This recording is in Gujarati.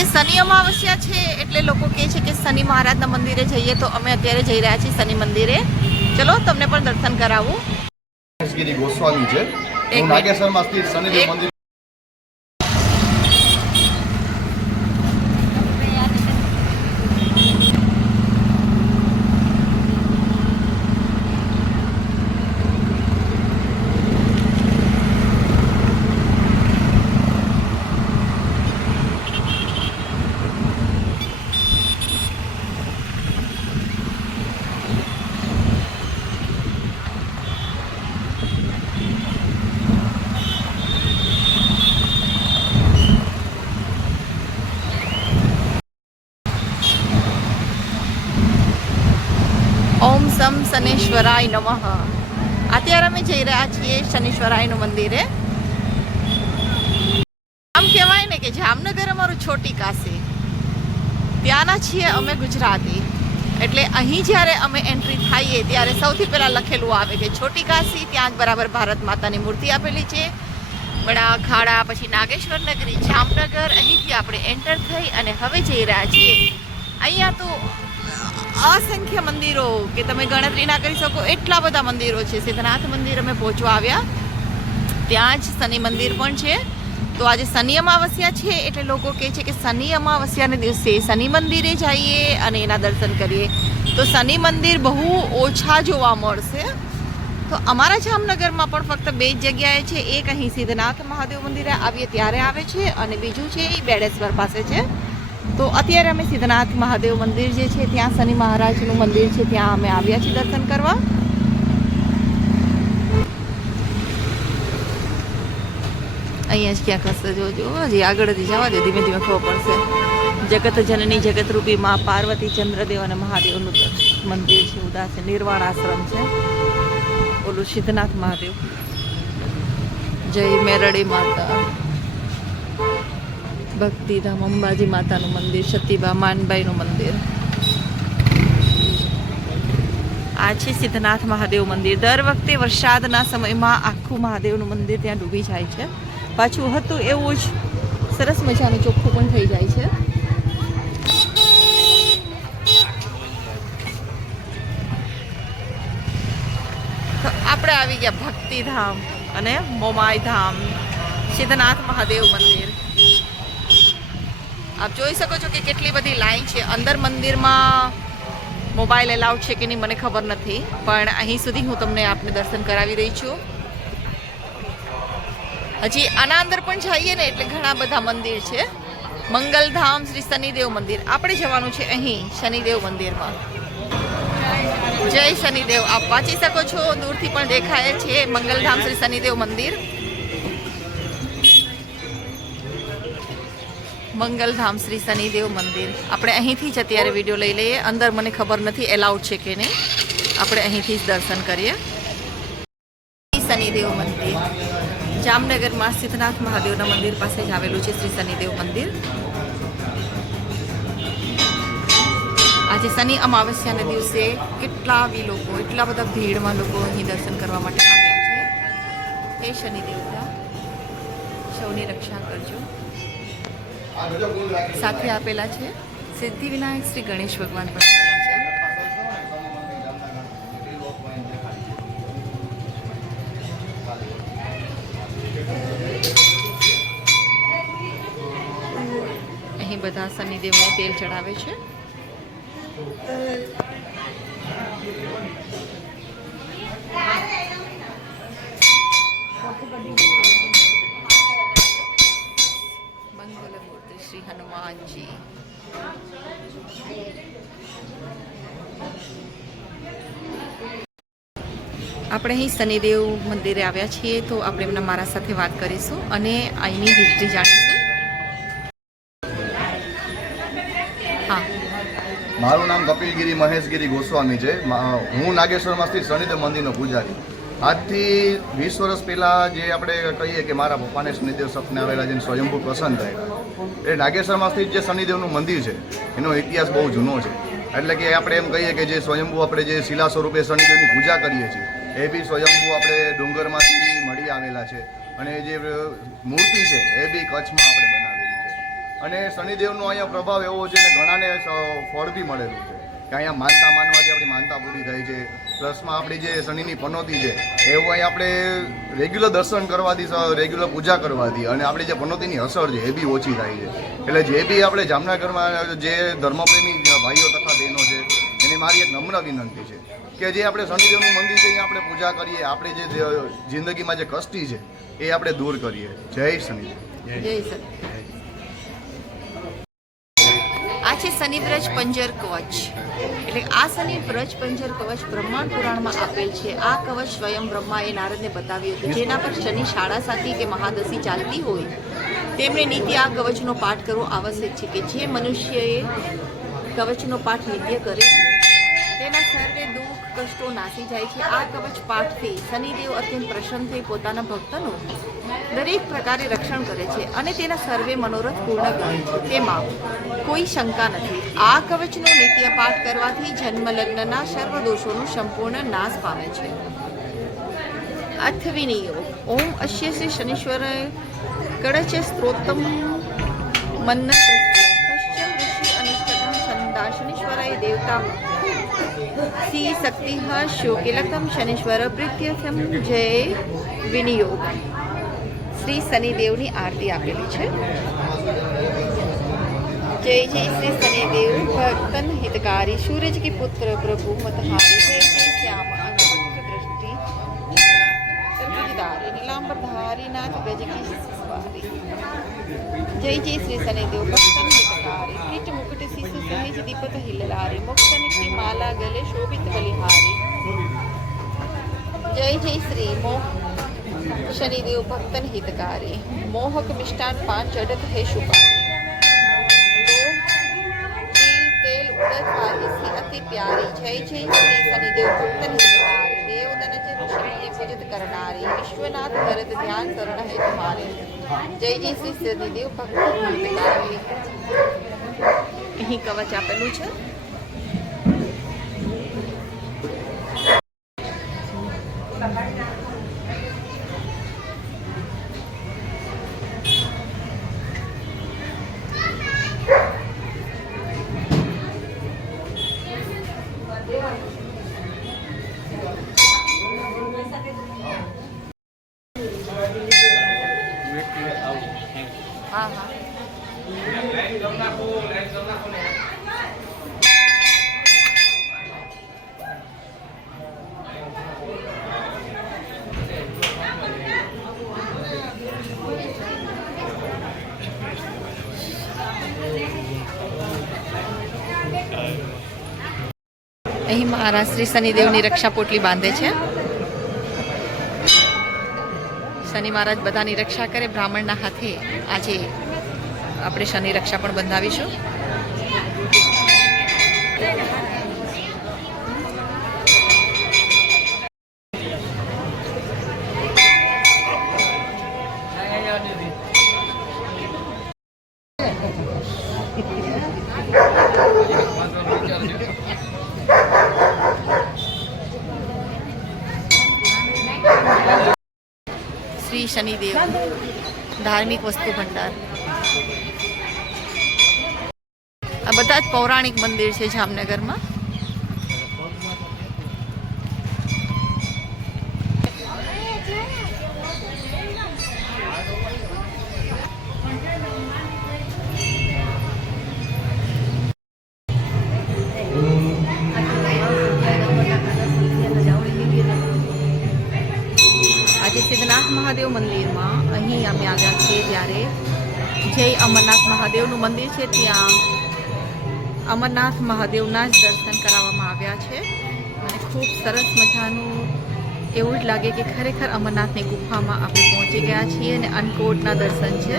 આજે શનિ અમાવસ્યા છે એટલે લોકો કહે છે કે શનિ મહારાજના મંદિરે જઈએ, તો અમે અત્યારે જઈ રહ્યા છીએ શનિ મંદિરે. ચલો તમને પણ દર્શન કરાવું. ગોસ્વામી છે, હું નાગેશ્વરમાં સ્થિત શનિદેવ મંદિર. ઓમ સમ શનેશ્વરાય નમઃ. અત્યારે અમે જઈ રહ્યા છીએ શનેશ્વરાયનું મંદિરે. આમ કહેવાય ને કે જામનગર અમારું છોટી કાશી, ત્યાંના છીએ અમે ગુજરાતી. એટલે અહીં જ્યારે અમે એન્ટ્રી થઈએ ત્યારે સૌથી પહેલાં લખેલું આવે કે છોટી કાશી, ત્યાં જ બરાબર ભારત માતાની મૂર્તિ આપેલી છે. બડા ખાડા, પછી નાગેશ્વર નગરી, જામનગર. અહીંથી આપણે એન્ટર થઈ અને હવે જઈ રહ્યા છીએ. અહીંયા તો અસંખ્ય મંદિરો કે તમે ગણતરી ના કરી શકો એટલા બધા મંદિરો છે. સિદ્ધનાથ મંદિર અમે પહોંચવા આવ્યા, ત્યાં જ શનિ મંદિર પણ છે. તો આજે શનિ અમાવસ્યા છે એટલે લોકો કહે છે કે શનિ અમાવસ્યાને દિવસે શનિ મંદિરે જઈએ અને એના દર્શન કરીએ. તો શનિ મંદિર બહુ ઓછા જોવા મળશે. તો અમારા જામનગરમાં પણ ફક્ત 2 જ જગ્યાએ છે. એક અહીં સિદ્ધનાથ મહાદેવ મંદિરે આવીએ ત્યારે આવે છે, અને બીજું છે એ બેડેશ્વર પાસે છે. તો અત્યારે અમે સિદ્ધનાથ મહાદેવ મંદિર જે છે ત્યાં શનિ મહારાજનું મંદિર છે ત્યાં અમે આવ્યા છીએ દર્શન કરવા. અહીંયા જ ક્યાંક હશે, જોજો હજી આગળથી જવા દે, ધીમે ધીમે ખબર પડશે. જગત જનની જગતરૂપી માં પાર્વતી, ચંદ્રદેવ અને મહાદેવનું મંદિર છે. ઉદાસી નિર્વાણ આશ્રમ છે. ઓલું સિદ્ધનાથ મહાદેવ. જય મેરડી માતા, ભક્તિધામ, અંબાજી માતાનું મંદિર, સતીબા માનબાઈનું મંદિર. આ છે સિદ્ધનાથ મહાદેવ મંદિર. દર વખતે વરસાદના સમયમાં આખું મહાદેવનું મંદિર ત્યાં ડૂબી જાય છે. પાછું હતું એવું જ સરસ મજાનું ચોખ્ખું પણ થઈ જાય છે. તો આપણે આવી ગયા ભક્તિધામ અને મોમાઈ ધામ, સિદ્ધનાથ મહાદેવ મંદિર. આપ જોઈ શકો છો કે કેટલી બધી લાઈન છે. અંદર મંદિરમાં મોબાઈલ એલાઉડ છે કે નહીં મને ખબર નથી, પણ અહીં સુધી હું તમને આપને દર્શન કરાવી રહી છું. હજી આના અંદર પણ જઈએ ને એટલે ઘણા બધા મંદિર છે. મંગલધામ શ્રી શનિદેવ મંદિર. આપણે જવાનું છે અહીં શનિદેવ મંદિરમાં. જય શનિદેવ. આપ વાંચી શકો છો, દૂરથી પણ દેખાય છે મંગલધામ શ્રી શનિદેવ મંદિર. મંગલધામ શ્રી શનિદેવ મંદિર. આપણે અહીંથી જ અત્યારે વિડીયો લઈ લઈએ. અંદર મને ખબર નથી એલાઉડ છે કે નહીં. આપણે અહીંથી જ દર્શન કરીએ. શનિદેવ મંદિર જામનગરમાં સિદ્ધનાથ મહાદેવના મંદિર પાસે જ આવેલું છે શ્રી શનિદેવ મંદિર. આજે શનિ અમાવસ્યાના દિવસે કેટલા બી લોકો, એટલા બધા ભીડમાં લોકો અહીં દર્શન કરવા માટે આવ્યા છે. હે શનિદેવતા, સૌની રક્ષા કરજો. સાથે આપેલા છે સિદ્ધિ વિનાયક શ્રી ગણેશ ભગવાન પણ આપેલા છે. અહીં બધા શનિદેવને તેલ ચડાવે છે. મંગલમૂર્તિ શ્રી હનુમાનજી. આપણે અહીં શનિદેવ મંદિરે આવ્યા છીએ, તો આપણે એમના મારા સાથે વાત કરીશું અને અહીંની હિસ્ટ્રી જાણીશું. હા, મારું નામ કપિલગીરી મહેશગીરી ગોસ્વામી છે. હું નાગેશ્વરમાં સ્થિત શનિદેવ મંદિરનો પૂજારી. આજથી 20 વર્ષ પહેલાં જે આપણે કહીએ કે મારા પપ્પાને શનિદેવ સપને આવેલા જેને સ્વયંભૂ પ્રસન્ન થયેલા, એ નાગેશ્વરમાં સ્થિત જે શનિદેવનું મંદિર છે એનો ઇતિહાસ બહુ જૂનો છે. એટલે કે આપણે એમ કહીએ કે જે સ્વયંભૂ આપણે જે શિલા સ્વરૂપે શનિદેવની પૂજા કરીએ છીએ એ બી સ્વયંભૂ આપણે ડુંગરમાંથી મળી આવેલા છે. અને જે મૂર્તિ છે એ બી કચ્છમાં આપણે બનાવેલી છે. અને શનિદેવનો અહીંયા પ્રભાવ એવો છે ને ઘણાને ફળ બી મળેલું છે કે અહીંયા માનતા માનવાથી આપણી માનતા પૂરી થાય છે. પ્લસમાં આપણી જે શનિની પનોતી છે એવું અહીં આપણે રેગ્યુલર દર્શન કરવાથી, રેગ્યુલર પૂજા કરવાથી અને આપણી જે પનોતીની અસર છે એ બી ઓછી થાય છે. એટલે જે બી આપણે જામનગરમાં જે ધર્મપ્રેમી ભાઈઓ તથા બહેનો છે એની મારી એક નમ્ર વિનંતી છે કે જે આપણે શનિદેવનું મંદિર છે અહીંયા આપણે પૂજા કરીએ, આપણે જે જિંદગીમાં જે કષ્ટી છે એ આપણે દૂર કરીએ. જય શનિદેવ. જય સર. આ છે શનિવ્રજ પંજર કવચ. એટલે આ શનિવ્રજ પંજર કવચ બ્રહ્માંડ પુરાણમાં આપેલ છે. આ કવચ સ્વયં બ્રહ્માએ નારદને બતાવ્યું હતું. જેના પર શનિ સાડા કે મહાદશી ચાલતી હોય તેમણે નિત્ય આ કવચનો પાઠ કરવો આવશ્યક છે. કે જે મનુષ્યએ કવચનો પાઠ નિત્ય કરે તેના સર્વે દુઃખ કષ્ટો નાસી જાય છે. આ કવચ પાઠથી શનિદેવ અત્યંત પ્રસન્ન થઈ પોતાના ભક્તનું દરેક પ્રકારે રક્ષણ કરે છે અને તેના સર્વે મનોરથ પૂર્ણ કરે છે. તેમાં કોઈ શંકા નથી. આ કવચનો નિત્ય પાઠ કરવાથી જન્મ લગ્નના સર્વ દોષોનો સંપૂર્ણ નાશ પામે છે. અર્થ વિનિયોગ. ઓમ અશ્ય શ્રી શનીશ્વર કડચ સ્ત્રોતમ મન્ન પશ્ચમ ઋષિ અનિષ્ટતમ છંદા શનીશ્વરાય દેવતા શ્રી શક્તિ શોકિલકમ શનીશ્વર પ્રીત્યર્થમ જય વિનિયોગ. શ્રી શનિદેવની આરતી આપેલી છે. જય જય શ્રી શનિદેવ ભક્તન હિતકારી सूरज की पुत्र प्रभु मतहारी जय जय श्याम अंगवक्र दृष्टि सर्वजिदारी नीलांबरधारी नाथ गज की सवारी. जय जय श्री शनिदेव भक्तन हितकारी पीठ मुकुट शीश सहज दीपत हिललारी मुक्तन की माला गले शोभित बलिहारी. जय जय श्री शनिदेव भक्तन हितकारी मोहक मिष्टान पान चढ़त है सुपारी. तेल उड़द वाली अति प्यारी. जय जय श्री शनिदेव भक्तन हितकारी देव दनज ऋषि मुनि पूजित करनारी विश्वनाथ भरत ध्यान शरण है तुम्हारे. जय जय श्री शनिदेव ભક્તન હિતકારી. અહીં કવચ આપેલું છે. હા હા. અહીં મહારાજ શ્રી શનિદેવની રક્ષા પોટલી બાંધે છે. શનિ મહારાજ બધાની રક્ષા કરે. બ્રાહ્મણના હાથે આજે આપણે શનિ રક્ષા પણ બંધાવીશું. શ્રી શનિદેવ ધાર્મિક વસ્તુ ભંડાર. આ બધા જ પૌરાણિક મંદિર છે જામનગરમાં. આજે સિદ્ધનાથ મહાદેવ મંદિરમાં અહીં અમે આવ્યા છીએ ત્યારે જય અમરનાથ મહાદેવનું મંદિર છે ત્યાં અમરનાથ મહાદેવના જ દર્શન કરાવવામાં આવ્યા છે અને ખૂબ સરસ મજાનું એવું જ લાગે કે ખરેખર અમરનાથની ગુફામાં આપણે પહોંચી ગયા છીએ અને અન્નકોટના દર્શન છે.